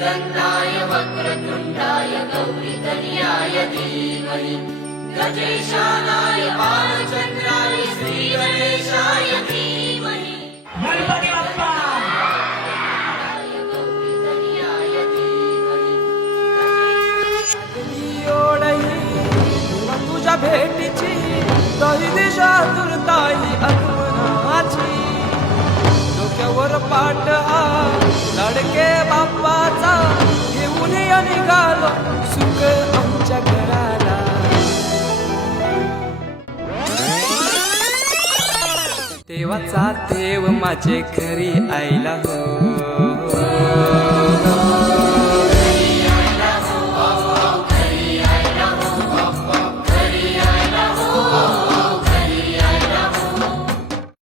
एकदन्ताय वक्रतुण्डाय गौरीतनयाय धीमहि गजेशानाय बालचन्द्राय श्रीगणेशाय धीमहि गणपती बाप्पा गौरीतनयाय धीमहि तुझ्या भेटीची दही दिशा तुरताई आगमनाची डोक्यावर पाट हा लाडके बाप्पाचा घेऊन या निघालो सुख आमच्या घराला देवाचा देव माझे घरी आईला हो